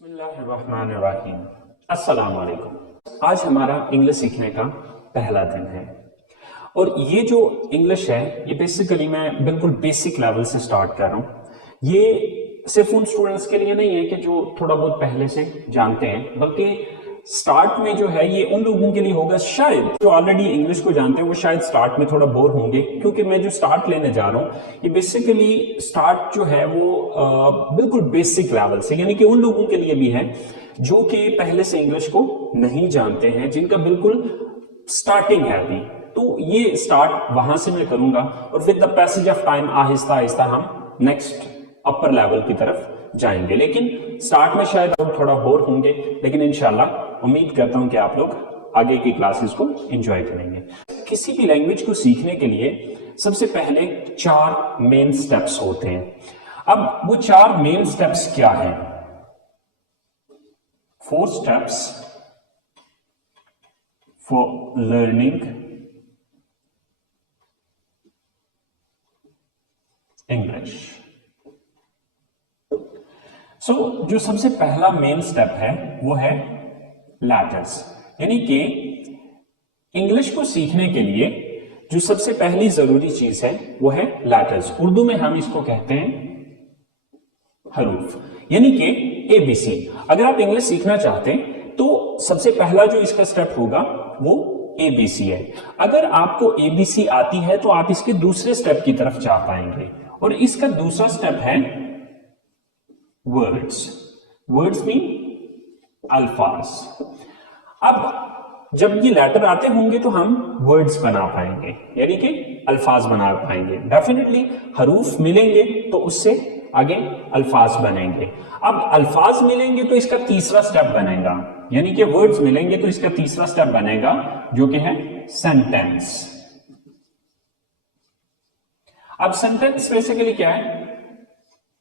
बिस्मिल्लाहिर्रहमानिर्रहीम। अस्सलाम वालेकुम। आज हमारा इंग्लिश सीखने का पहला दिन है और ये जो इंग्लिश है ये बेसिकली मैं बिल्कुल बेसिक लेवल से स्टार्ट कर रहा हूँ। ये सिर्फ उन स्टूडेंट्स के लिए नहीं है कि जो थोड़ा बहुत पहले से जानते हैं, बल्कि स्टार्ट में जो है ये उन लोगों के लिए होगा शायद जो ऑलरेडी इंग्लिश को जानते हैं, वो शायद स्टार्ट में थोड़ा बोर होंगे, क्योंकि मैं जो स्टार्ट लेने जा रहा हूँ ये बेसिकली स्टार्ट जो है वो बिल्कुल बेसिक लेवल से, यानी कि उन लोगों के लिए भी है जो कि पहले से इंग्लिश को नहीं जानते हैं, जिनका बिल्कुल स्टार्टिंग है अभी। तो ये स्टार्ट वहां से मैं करूंगा और with the passage of time Aahista Aahista हम नेक्स्ट अपर लेवल की तरफ जाएंगे। लेकिन स्टार्ट में शायद हम थोड़ा बोर होंगे, लेकिन इंशाल्लाह उम्मीद करता हूं कि आप लोग आगे की क्लासेस को एंजॉय करेंगे। किसी भी लैंग्वेज को सीखने के लिए सबसे पहले 4 मेन स्टेप्स होते हैं। अब वो 4 मेन स्टेप्स क्या हैं? 4 स्टेप्स फॉर लर्निंग इंग्लिश। जो सबसे पहला मेन स्टेप है वो है लैटर्स, यानी कि इंग्लिश को सीखने के लिए जो सबसे पहली जरूरी चीज है वो है लैटर्स। उर्दू में हम इसको कहते हैं हरूफ, यानी कि एबीसी। अगर आप इंग्लिश सीखना चाहते हैं तो सबसे पहला जो इसका स्टेप होगा वो एबीसी है। अगर आपको एबीसी आती है तो आप इसके दूसरे स्टेप की तरफ जा पाएंगे, और इसका दूसरा स्टेप है वर्ड्स। वर्ड्स मीन अल्फाज। अब जब ये लेटर आते होंगे तो हम वर्ड्स बना पाएंगे, यानी कि अल्फाज बना पाएंगे। डेफिनेटली हरूफ मिलेंगे तो उससे आगे अल्फाज बनेंगे। अब अल्फाज मिलेंगे तो इसका तीसरा स्टेप बनेगा, यानी कि वर्ड्स मिलेंगे तो इसका तीसरा स्टेप बनेगा जो कि है सेंटेंस। अब सेंटेंस बेसिकली क्या है?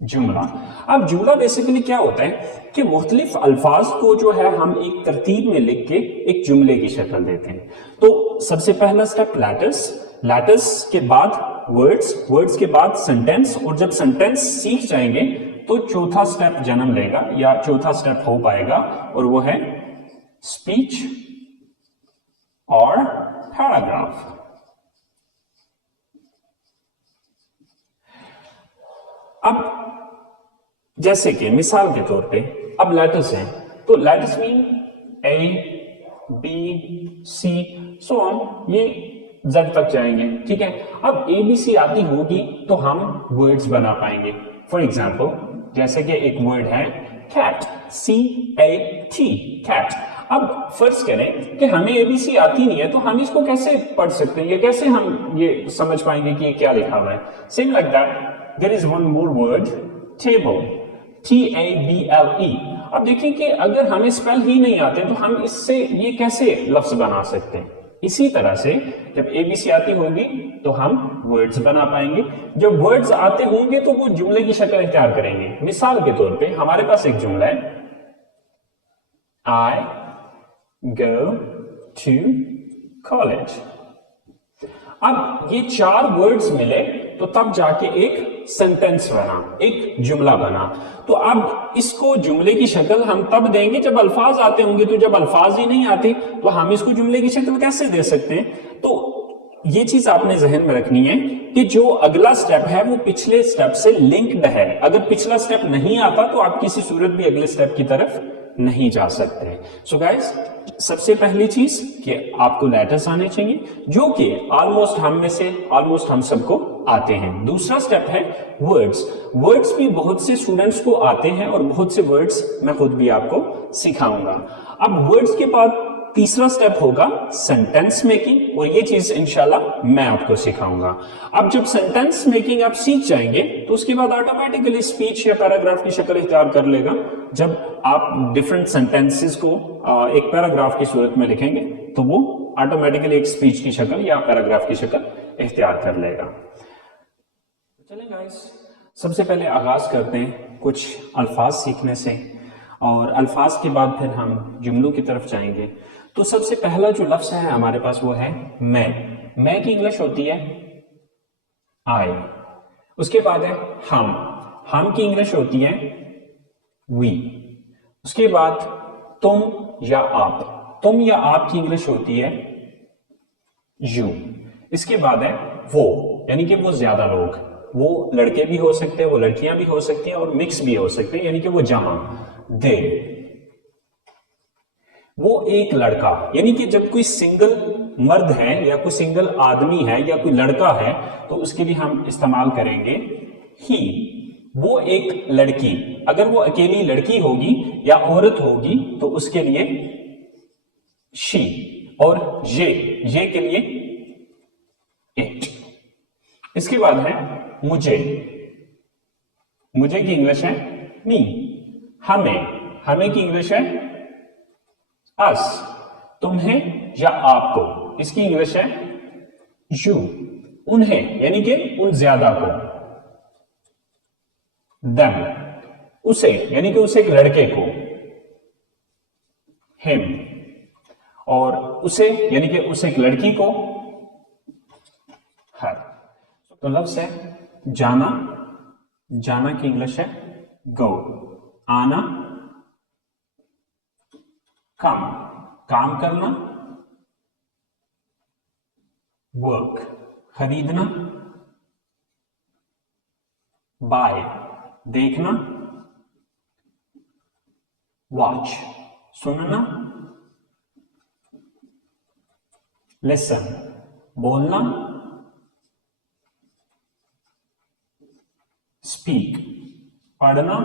जुमला। अब जुमला बेसिकली क्या होता है कि मुख्तलिफ अल्फाज को जो है हम एक तरतीब में लिख के एक जुमले की शक्ल देते हैं। तो सबसे पहला स्टेप लैटर्स, लैटर्स के बाद वर्ड्स, वर्ड्स के बाद सेंटेंस, और जब सेंटेंस सीख जाएंगे तो चौथा स्टेप जन्म लेगा या चौथा स्टेप हो पाएगा, और वो है स्पीच और पैराग्राफ। अब जैसे कि मिसाल के तौर पे अब लेटर्स हैं, तो letters mean A, B, C, so on, ये जेड तक जाएंगे, ठीक है। अब ए बी सी आती होगी तो हम वर्ड्स बना पाएंगे। फॉर एग्जाम्पल जैसे कि एक वर्ड है कैट, CAT, कैट। अब फर्ज करें कि हमें एबीसी आती नहीं है तो हम इसको कैसे पढ़ सकते हैं, या कैसे हम ये समझ पाएंगे कि ये क्या लिखा हुआ है? Same like that there is one more word, table, TABLE। अब देखिए कि अगर हमें स्पेल ही नहीं आते तो हम इससे ये कैसे लफ्ज बना सकते हैं? इसी तरह से जब एबीसी आती होगी तो हम वर्ड्स बना पाएंगे। जब वर्ड्स आते होंगे तो वो जुमले की शक्ल इख्तियार करेंगे। मिसाल के तौर पे हमारे पास एक जुमला है, I go to college। अब ये 4 वर्ड्स मिले तो तब जाके एक सेंटेंस बना, एक जुमला बना। तो अब इसको जुमले की शक्ल हम तब देंगे जब अल्फाज आते होंगे। तो जब अल्फाज ही नहीं आते तो हम इसको जुमले की शक्ल कैसे दे सकते हैं? तो ये चीज आपने जहन में रखनी है कि जो अगला स्टेप है वो पिछले स्टेप से लिंक्ड है। अगर पिछला स्टेप नहीं आता तो आप किसी सूरत भी अगले स्टेप की तरफ नहीं जा सकते। सो गाइस, सबसे पहली चीज कि आपको लेटर्स आने चाहिए, जो कि ऑलमोस्ट हम सबको आते हैं। दूसरा स्टेप है वर्ड्स। वर्ड्स भी बहुत से स्टूडेंट्स को आते हैं और बहुत से वर्ड्स मैं खुद भी आपको सिखाऊंगा। अब वर्ड्स के बाद तीसरा स्टेप होगा सेंटेंस मेकिंग, और ये चीज इंशाल्लाह मैं आपको सिखाऊंगा। अब जब सेंटेंस मेकिंग आप सीख जाएंगे तो उसके बाद ऑटोमेटिकली स्पीच या पैराग्राफ की शक्ल इख्तियार कर लेगा। जब आप डिफरेंट सेंटेंसेस को एक पैराग्राफ की सूरत में लिखेंगे तो वो ऑटोमेटिकली एक स्पीच की शक्ल या पैराग्राफ की शक्ल इख्तियार कर लेगा। चलें गाइस, सबसे पहले आगाज करते हैं कुछ अल्फाज सीखने से, और अल्फाज के बाद फिर हम जुमलों की तरफ जाएंगे। तो सबसे पहला जो लफ्ज है हमारे पास वो है मैं की इंग्लिश होती है आई। उसके बाद है हम की इंग्लिश होती है वी। اس کے بعد تم یا آپ. تم یا آپ کی انگلش ہوتی ہے یو. اس کے بعد ہے وہ، یعنی کہ وہ زیادہ لوگ. وہ لڑکے بھی ہو سکتے ہیں، وہ لڑکیاں بھی ہو سکتی ہیں، اور مکس بھی ہو سکتے ہیں، یعنی کہ وہ جمع. دے. وہ ایک لڑکا، یعنی کہ جب کوئی سنگل مرد ہے یا کوئی سنگل آدمی ہے یا کوئی لڑکا ہے تو اس کے لیے ہم استعمال کریں گے ہی. وہ ایک لڑکی، اگر وہ اکیلی لڑکی ہوگی یا عورت ہوگی تو اس کے لیے شی. اور یہ کے لیے اٹ. اس کے بعد ہے مجھے. مجھے کی انگلش ہے می. ہمیں کی انگلش ہے اس. تمہیں یا آپ کو، اس کی انگلش ہے یو. انہیں، یعنی کہ ان زیادہ کو. دم. اسے، یعنی کہ اسے ایک لڑکے کو. ہم. اور اسے، یعنی کہ اسے ایک لڑکی کو. ہر. تو لفظ ہے جانا. جانا کی انگلش ہے گو. آنا کم. کام کرنا ورک. خریدنا بائی. دیکھنا واچ. سننا لسن. بولنا اسپیک. پڑھنا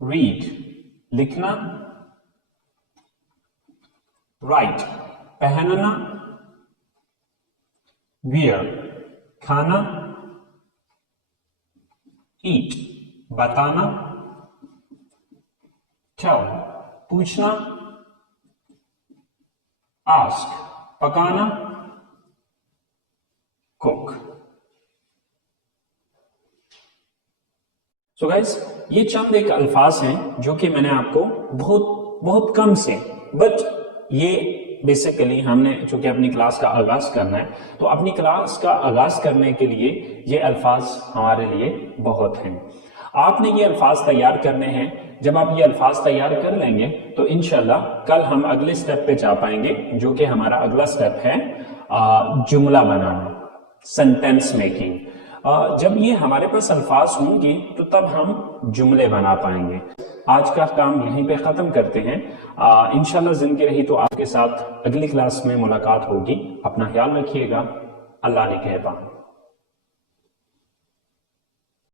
ریڈ. لکھنا رائٹ. پہننا ویئر. کھانا ایٹ. بتانا ٹیل. پوچھنا آسک. پکانا کوک. سو گائز، یہ چند ایک الفاظ ہیں جو کہ میں نے آپ کو بہت کم سے، بٹ یہ بیسیکلی ہم نے چونکہ اپنی کلاس کا آغاز کرنا ہے تو اپنی کلاس کا آغاز کرنے کے لیے یہ الفاظ ہمارے لیے بہت ہیں. آپ نے یہ الفاظ تیار کرنے ہیں. جب آپ یہ الفاظ تیار کر لیں گے تو انشاءاللہ کل ہم اگلے سٹیپ پہ جا پائیں گے، جو کہ ہمارا اگلا سٹیپ ہے جملہ بنانا، سینٹینس میکنگ. جب یہ ہمارے پاس الفاظ ہوں گی تو تب ہم جملے بنا پائیں گے. آج کا کام یہیں پہ ختم کرتے ہیں. انشاءاللہ زندگی رہی تو آپ کے ساتھ اگلی کلاس میں ملاقات ہوگی. اپنا خیال رکھیے گا. اللہ نے کہبا.